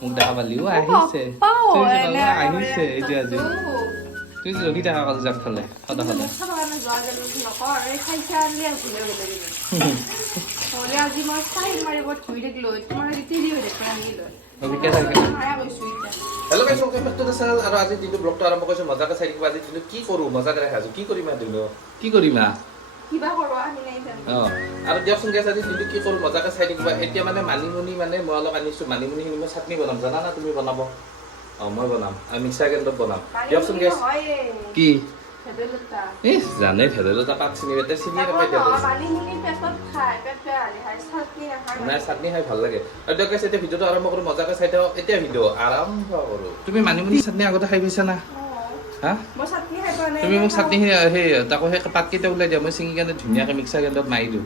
মোক দেখা পালিও আহিছে আহিছে এতিয়া আজি তুই ৰখি থাকা কাল যাক খালে সদা সদায় hello' guys okay back to the channel আৰু আজি দিনটো ব্লগটো আৰম্ভ কৰিছো মজাকে চাই থাকিব আজি দিনটো কি কৰো মজাকে ৰাখা আছো কি কৰিম আজি দিনটো কি কৰিমা কিবা কৰবা আহি নাই জানো আৰু দিয়কচোন গেছ আজি দিনটো কি কৰো মজাকে চাই থাকিব এতিয়া মানে মানিমুনি মানে মই অলপ আনিছো মানিমুনিখিনি মই চাটনি বনাম জানা না তুমি বনাব মই বনাম আৰু মিক্সাৰ গ্ৰাইণ্ডাৰত বনাম দিয়কচোন গেছ কি ভেদাইলতা ইস জানে ভেদাইলতা পাত চিনি পেতে চিনি নাপাই দিয়া পানীখিনি পেটত খাই পেট বেয়া হ'লে খাই চাটনি নাখায় নাই চাটনি খাই ভাল লাগে আৰু দিয়ক গেছ এতিয়া ভিডিঅ'টো আৰম্ভ কৰো মজাকে চাই থাকক এতিয়া ভিডিঅ' আৰম্ভ কৰো তুমি মানিমুনি চাটনি আগতে খাই পাইছা না হা মই চাটনি খাই পোৱা নাই তুমি মোক চাটনি সেই তাকো সেই পাতকেইটা ওলাই দিয়া মই ছিঙি কেনে ধুনীয়াকৈ মিক্সাৰ গ্ৰাইণ্ডাৰত মাৰি দিওঁ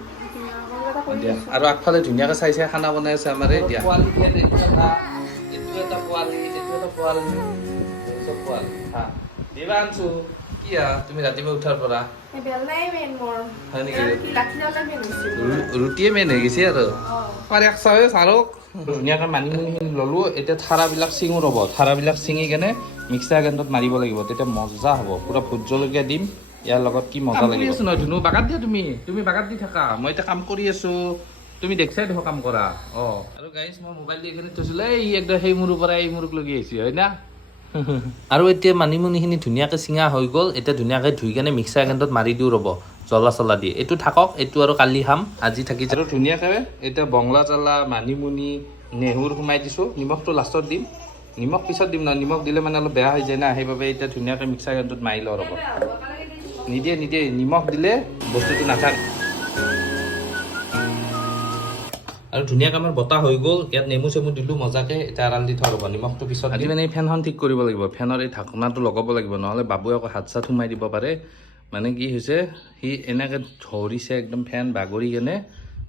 দিয়া আৰু আগফালে ধুনীয়াকৈ চাই চাই খানা বনাই আছে আমাৰ এই দিয়া পোৱালি দিয়া এইটো এটা পোৱালি এইটো এটা পোৱালি চব পোৱালি হা দিবা আনছো কি তুমি ৰাতিপুৱা উঠাৰ পৰা বেল নাই মেইন মোৰ হয় নেকি কি লাঠি ডালে মেইন হৈছে ৰুটিয়ে মেইন হৈ গৈছে আৰু পাৰ এক চাৱে চাৰক ধুনীয়াকৈ মানিমুনিখিনি ল'লোঁ এতিয়া থাৰাবিলাক চিঙো ৰ'ব থাৰাবিলাক চিঙি কেনে মিক্সাৰ গ্ৰাইণ্ডাৰত মাৰিব লাগিব তেতিয়া মজা হ'ব পূৰা ভোট জলকীয়া দিম ইয়াৰ লগত কি মজা লাগি আছে নহয় ধুনু বাগাত দিয়া তুমি বাগাত দি থাকা মই এতিয়া কাম কৰি আছো তুমি দেখছাই দেখো কাম কৰা আৰু গাইছ মই মোবাইল দি এইখিনি থৈছিলোঁ এই একদম সেই মূৰৰ পৰা এই মূৰক লগি আহিছে হয় না আৰু এতিয়া মানিমুনিখিনি ধুনীয়াকৈ চিঙা হৈ গ'ল এতিয়া ধুনীয়াকৈ ধুই কেনে মিক্সাৰ গ্ৰাইণ্ডাৰত মাৰি দিওঁ ৰ'ব জ্বলা চলা দি এইটো থাকক এইটো আৰু কালি খাম আজি থাকি আৰু ধুনীয়াকৈ এতিয়া বংলা জ্বলা মানিমুনি নেহুৰ সোমাই দিছোঁ নিমখটো লাষ্টত দিম নিমখ পিছত দিম ন নিমখ দিলে মানে অলপ বেয়া হৈ যায় না সেইবাবে এতিয়া ধুনীয়াকৈ মিক্সাৰ গ্ৰাইণ্ডাৰত মাৰি লওঁ ৰ'ব নিদিয়ে নিমখ দিলে বস্তুটো নাথাকে আৰু ধুনীয়াকৈ আমাৰ বতাহ হৈ গ'ল ইয়াত নেমু চেমু দিলোঁ মজাকৈ এতিয়া আৰাল দি থোৱা ৰ'ব নিমখটো পিছত আজি মানে এই ফেনখন ঠিক কৰিব লাগিব ফেনৰ এই ঢাকনাটো লগাব লাগিব নহ'লে বাবুৱে আকৌ হাত চাত সোমাই দিব পাৰে মানে কি হৈছে সি এনেকৈ ধৰিছে একদম ফেন বাগৰি কেনে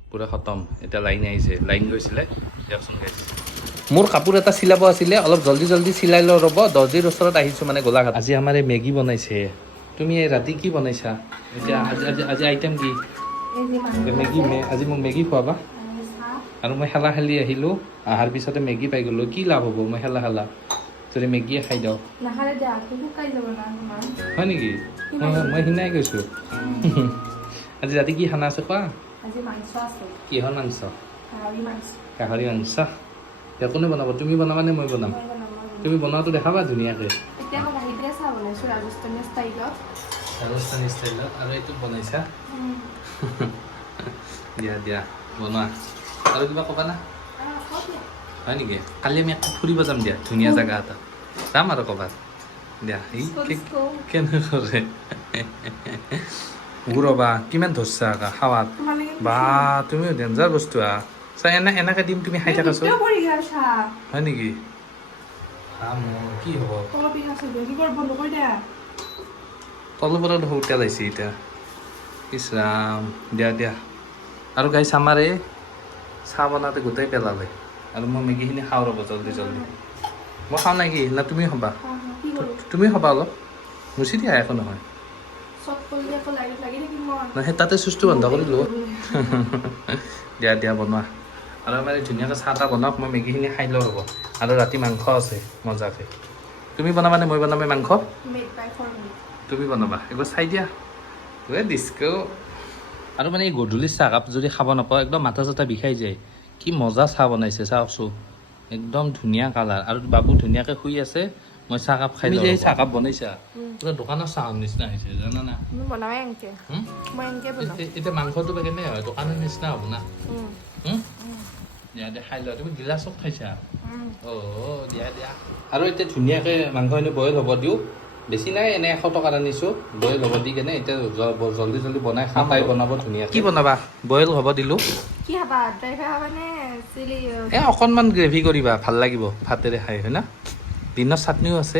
পূৰা খতম এতিয়া লাইন আহিছে লাইন গৈছিলে দিয়কচোন গাইছে মোৰ কাপোৰ এটা চিলাব আছিলে অলপ জল্দি চিলাই লওঁ ৰ'ব দৰ্জিৰ ওচৰত আহিছোঁ মানে গোলাঘাট আজি আমাৰ এই মেগী বনাইছে তুমি এই ৰাতি কি বনাইছা এতিয়া আজি আইটেম কি মেগী আজি মোক মেগী খুৱাবা আৰু মই খেলা খেলি আহিলোঁ অহাৰ পিছতে মেগী পাই গ'লোঁ কি লাভ হ'ব মই খেলা যদি মেগীয়ে খাই দিওঁ নাখালে দে আকৌ শুকাই যাব না তোমাৰ হয় নেকি মই সিনাই গৈছোঁ আজি ৰাতি কি খানা আছে কোৱা আজি মাংস আছে কিহৰ মাংস মাংস গাহৰি মাংস এতিয়া কোনে বনাব তুমি বনাবা নে মই বনাম তুমি বনোৱাটো দেখাবা ধুনীয়াকৈ এতিয়া মই গাখীৰ দিয়া চাহ বনাইছোঁ ৰাজস্থানী ষ্টাইলত ৰাজস্থানী ষ্টাইলত আৰু এইটো বনাইছা দিয়া বনোৱা আৰু কিবা ক'বা না হয় নেকি কালি আমি আকৌ ফুৰিব যাম দিয়া ধুনীয়া জেগা এটা যাম আৰু ক'ৰবাত দিয়া কেনে কৰে ৰ'বা কিমান ধৰছা খাৱাত বা তুমিও ডেঞ্জাৰ বস্তু এনেকৈ দিম তুমি খাই থাকাচোন হয় নেকি কি হ'ব তলৰ পৰা দেখোন তেল আহিছে এতিয়া ইছ ৰাম দিয়া আৰু গাইছ আমাৰ এই চাহ বনাওঁতে গোটেই পেলালে আৰু মই মেগীখিনি খাওঁ ৰ'ব জল্দি মই খাওঁ নাই কি না তুমি খাবা তুমি খাবা অলপ মুচি দিয়া একো নহয় নাই সেই তাতে চুচটো বন্ধ কৰিলোঁ দিয়া বনোৱা আৰু আমাৰ এই ধুনীয়াকৈ চাহ তাহ বনাওক মই মেগীখিনি খাই লওঁ ৰ'ব আৰু ৰাতি মাংস আছে মজাকৈ তুমি বনাবানে মই বনামে মাংস তুমি বনাবা একবাৰ চাই দিয়া ডিস্কো আৰু মানে এই গধূলি চাহকাপ যদি খাব নাপাওঁ একদম মাথা চাথা বিষাই যায় কি মজা চাহ বনাইছে চাওকচোন একদম ধুনীয়া কালাৰ আৰু বাবু ধুনীয়াকৈ শুই আছে মই চাহকাপ খাই দিওঁ চাহকাপ বনাইছা পুৰা দোকানৰ চাহৰ নিচিনা হৈছে জানা না এতিয়া মাংসটো কেনে হয় দোকানৰ নিচিনা হ'ব না দিয়া খাই লোৱা তুমি গিলাচত খাইছা দিয়া আৰু এতিয়া ধুনীয়াকৈ মাংসখিনি বইল হ'ব দিওঁ বেছি নাই এনে 100 টকাৰ আনিছোঁ বইল হ'ব দি কেনে এতিয়া জল্দি বনাই খাম তাই বনাব ধুনীয়া কি বনাবা বইল হ'ব দিলোঁ এই অকণমান গ্ৰেভি কৰিবা ভাল লাগিব ভাতেৰে খাই হয় না দিনৰ চাটনিও আছে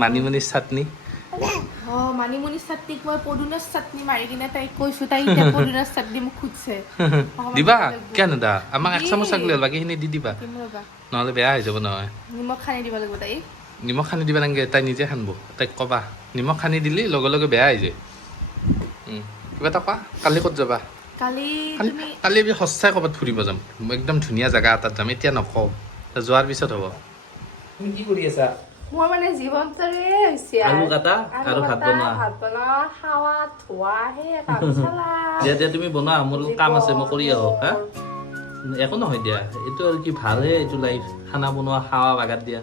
মানিমুনিৰ চাটনি মানিমুনি চাটনিক মই পদুনাৰ চাটনি মাৰি কিনে তাইক কৈছোঁ তাই পদুনাৰ চাটনি মোক খুজিছে দিবা কিয় নেদা আমাক 1 চামুচ আগলে বাকীখিনি দি দিবা নহ'লে বেয়া হৈ যাব নহয় নিমখ সানি দিব লাগিব তাই নিমখ সানি দিবা নালাগে তাই নিজে সানিব তাইক ক'বা নিমখ সানি দিলি লগে বেয়া হৈ যায় কিবা এটা কোৱা কালি ক'ত যাবা কালি আমি সঁচাই ক'ৰবাত ফুৰিব যাম একদম ধুনীয়া জেগা এটাত যাম এতিয়া নকওঁ যোৱাৰ পিছত হ'ব। তুমি কি কৰি আছা? মোৰ মানে জীৱনটোৰে হৈছে আলু কাটা আৰু ভাত বনোৱা। ভাত বনোৱা, খাৱা, ধোৱা, সেই কাম চলা। দিয়া তুমি বনোৱা, মোৰ কাম আছে, মই কৰি আহো। হা একো নহয় দিয়া, এইটো আৰু কি ভালহে এইটো লাইফ, খানা বনোৱা, খাৱা, বাগাত দিয়া।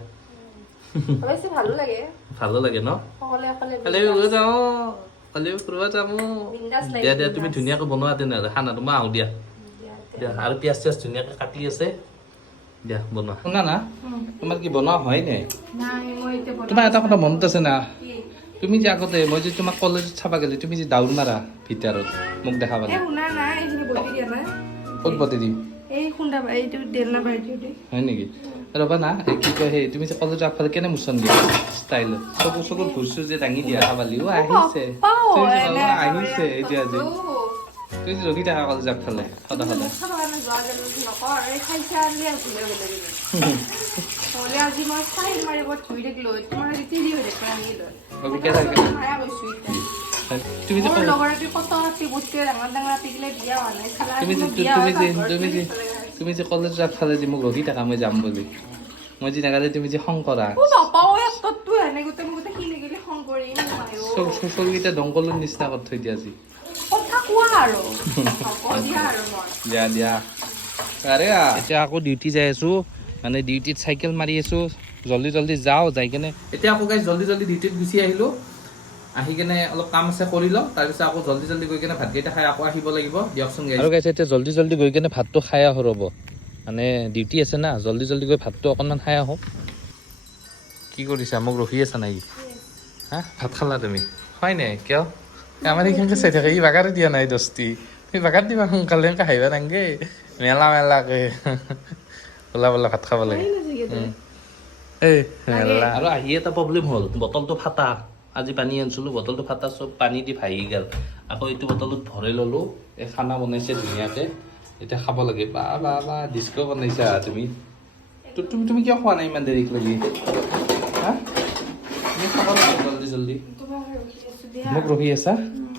অৱশ্যে ভালো লাগে। ভালো লাগে ন? অকলে অকলে কালি ফুৰিব যাওঁ, কালি ফুৰিব যাওঁ। বিন্দাছ লাগে, দিয়া তুমি বিন্দাছ। ধুনীয়াকৈ বনোৱা তেনেহ'লে খানাটো, মই আহোঁ দিয়া। দিয়া আৰু পিঁয়াজ চিয়াজ ধুনীয়াকৈ কাটি আছে, দিয়া বনোৱা। শুনা না, তোমাৰ কি বনোৱা হয় নাই? নাই, মই এতিয়া বনাব তোমাৰ এটা কথা মনত আছে না, কি? তুমি যে আগতে মই যে তোমাক কলেজত চাবা গ'লে তুমি যে দাউৰ মাৰা ভিতৰত মোক দেখা পালে। এই শুনা নাই, এইখিনি বটি দিয়া নাই। ক'ত বটি দিম? এই খুন্দা এইটো দেলনা বাৰীটো দি। হয় নেকি? ৰ'বা না, এই কি কয় সেই তুমি যে কলেজৰ আগফালে কেনে মোচন দিয়া ষ্টাইলত, চকুৰ ভুচু যে দাঙি দিয়া খাবালি, অ আহিছে তুমি যে ক'লা, আহিছে এতিয়া আজি তুমি যে ৰখি থাকা কলেজৰ আগফালে সদায় সদায়। আজি মই চাইড মাৰিব ধুই থাকিলো, তোমাৰ তিৰি হৈ অভিজ্ঞতা তুমি যে মোৰ লগৰকে কত ৰাতি বস্তু ডাঙৰ ডাঙৰ ৰাতিগিলে বিয়া হোৱা নাই চালা, তুমি যে মই বিয়া তুমি হৈ যে ঘৰত তুমি যে তুমি যে কলেজৰ আগফালে যে মোক ৰখি থাকা মই যাম বুলি, মই যে নাগালে তুমি যে খং কৰা, নাপাও একততো এনে গোটেই মই গোটেই কিনি গেলি খং কৰিম চকুকেইটা দংকলৰ নিচিনা কৰি থৈ দিয়া আজি। কথা কোৱা আৰু হ'ব দিয়া আৰু মই দিয়া দিয়া। আৰে এতিয়া আকৌ ডিউটি যাই আছো, মানে ডিউটিত চাইকেল মাৰি আছো, জল্দি জল্দি যাওঁ, যাই কেনে এতিয়া আকৌ গাইজ জল্দি জল্দি ডিউটিত গুচি আহিলো, আহি কেনে অলপ কাম আছে কৰি লওঁ, তাৰপিছত আকৌ জল্দি জল্দি গৈ কেনে ভাতকেইটা খাই আকৌ আহিব লাগিব দিয়কচোন গাইজ। আৰু গাইজ এতিয়া জল্দি জল্দি গৈ কেনে ভাতটো খাই আহো ৰ'ব, মানে ডিউটি আছে না, জল্দি জল্দি গৈ ভাতটো অকণমান খাই আহোঁ। কি কৰিছা, মোক ৰখি আছা নেকি? হা ভাত খালা তুমি? হয় নাই কিয়? আমাৰ এইখিনিকে চাই থাকে, ই বাগাৰে দিয়া নাই দস্তি, তুমি বাগাৰ দিবা সোনকালে, এনেকৈ হাঁহিবা নাংগে মেলা মেলাকে। বলা বলা ভাত খাব লাগে। এই মেলা আৰু আহি এটা প্ৰব্লেম হ'ল, বটলটো ফাটা, আজি পানী আনিছিলোঁ, বটলটো ফাটা, চব পানী দি ভাঙি গ'ল। আকৌ এইটো বটলত ভৰাই ল'লোঁ, এই খানা বনাইছে ধুনীয়াকৈ, এতিয়া খাব লাগে। বা বা বা ডিস্কো বনাইছা তুমি, তুমি কিয় খোৱা নাই ইমান দেৰি লাগি? হা তুমি খাব লাগে জল্দি জল্দি, মোক ৰখি আছা?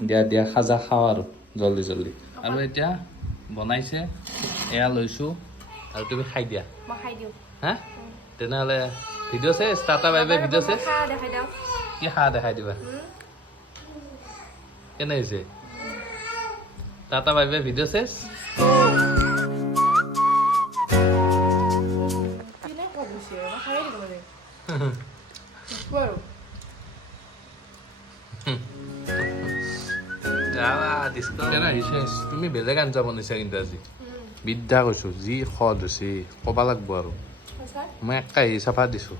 দিয়া দিয়া খাজা খাওঁ আৰু জল্দি জল্দি। আৰু এতিয়া বনাইছে, এয়া লৈছোঁ, আৰু তুমি খাই দিয়া। মই খাই দিওঁ। হা তেনেহ'লে ভিডিঅ' চেছ, টাটা বাই বাই, ভিডিঅ' চেছ। খাই দেখাই দিওঁ। কি খা দেখাই দিবা? কেনে হৈছে? টাটা বাই বাই, ভিডিঅ' চেছ। তুমি বেলেগ আঞ্জা বনাইছা কিন্তু আজি, বিদ্যা কৈছোঁ, যি সোৱাদ হৈছে ক'বা লাগব আৰু, মই একাই চাফা দিছোঁ।